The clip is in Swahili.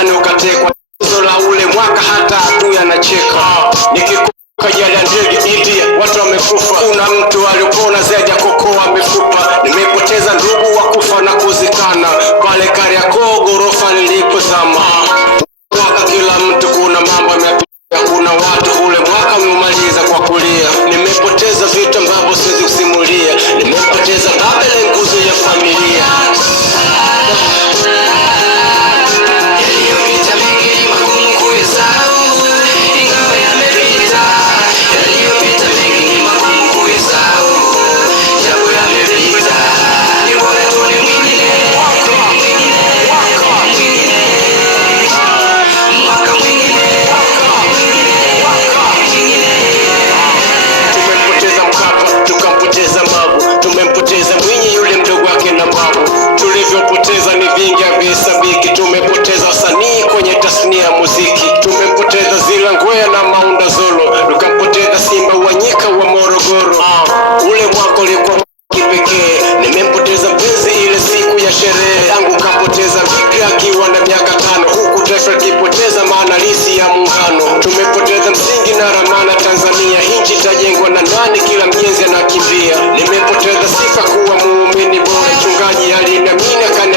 utani ukatekwa. La ule mwaka hata adui anacheka. Nikikumbuka jali ya ndege India, watu wamekufa. Kuna mtu alipona zaidi ya kokoa mifupa. Nimepoteza ndugu wa kufa na kuzikana pale Kariakoo ghorofa nilipozama. Mwaka kila mtu kuna mambo yamepitia. Kuna watu ule mwaka umemaliza kwa kulia. Nimepoteza vitu ambavyo siwezi kusimulia. Nimepoteza baba ile nguzo ya familia. Tulivyopoteza ni vingi havihesabiki. Tumepoteza wasanii kwenye tasnia ya muziki. Tumempoteza Zila Ngwea na Maunda Zolo. Tukampoteza Simba Wanyika wa Morogoro. Ule mwaka ulikuwa kipekee. Nimempoteza mpenzi ile siku ya sherehe yangu. Kapoteza Vipi akiwa na miaka 5, huku taifa likipoteza maana halisi ya muungano. Tumepoteza msingi na ramana Tanzania. Nchi itajengwa na nani? Kila mjenzi anakimbia. Nimepoteza sifa kuwa muumini bora. Mchungaji aliniamini akani